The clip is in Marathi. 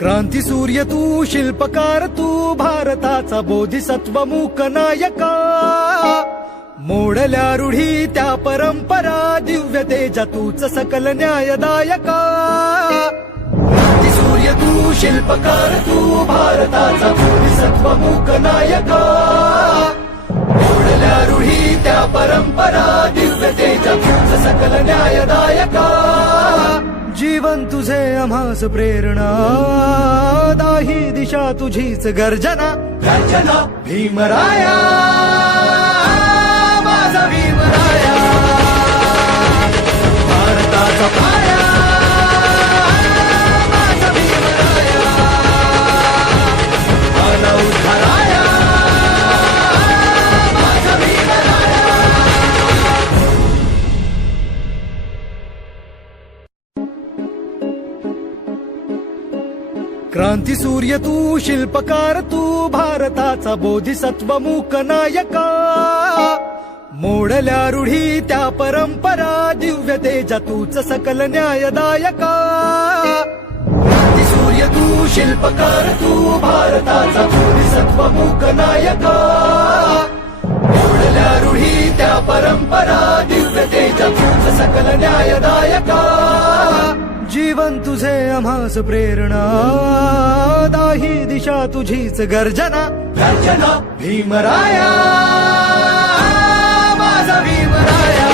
क्रांती सूर्य तू, शिल्पकार तू, भारताचा बोधिसत्व मूक नायका. मोडल्या रूढी त्या परंपरा, दिव्य तेजा तूच सकल न्यायदायका. क्रांती सूर्य तू, शिल्पकार तू, भारताचा बोधिसत्व मूक नायका. मोडल्या रूढी त्या परंपरा, दिव्य तेजा तूच सकल न्यायदायका. जीवन तुझे आम्हास प्रेरणा, दाही दिशा तुझीच गर्जना. गर्जना भीमराया, माझा भीमराया, भारताचा पाया, माझा भीमराया, आला उद्धाराया, माझा भीमराया. क्रांती सूर्य तू, शिल्पकार तू, भारताचा बोधिसत्व मूक नायका. मोडल्या रूढी त्या परंपरा, दिव्य तेजा तूच सकल न्यायदायका. क्रांती सूर्य तू, शिल्पकार तू, भारताचा बोधिसत्व मूक नायका. मोडल्या रूढी त्या परंपरा, दिव्य तेजा तूच सकल न्यायदायका. जीवन तुझे आम्हास प्रेरणा, दाही दिशा तुझीच गर्जना. गर्जना भीमराया, माझा भीमराया,